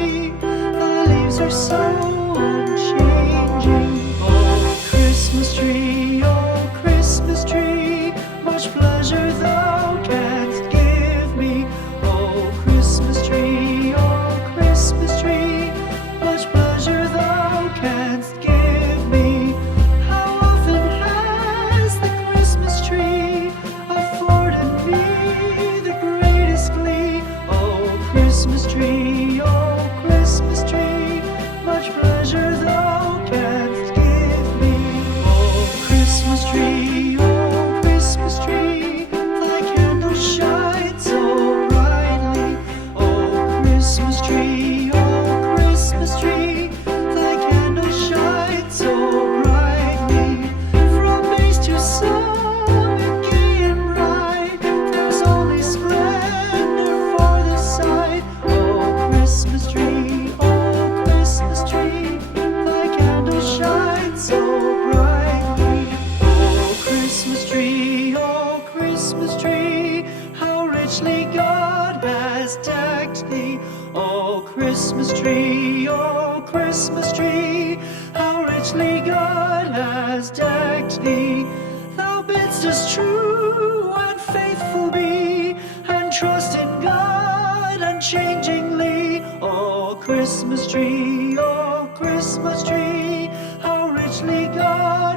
tree. Thy leaves are so unchanging. Oh, Christmas tree, much pleasure thou canst give me. Oh, Christmas tree, much pleasure thou canst give me. How often has the Christmas tree afforded me the greatest glee? Oh, Christmas tree, much pleasure thou canst give me. Oh, Christmas tree, thy candles shine so brightly. Oh, Christmas tree, thy candles shine so brightly. From base to summit, gay and bright, there's only splendor for the sight. Oh, Christmas tree, thy candles shine so brightly. Oh, Christmas tree, how richly God has decked thee. Oh, Christmas tree, how richly God has decked thee. Thou bidst us true and faithful be, and trust in God unchangingly. Oh, Christmas tree, how richly God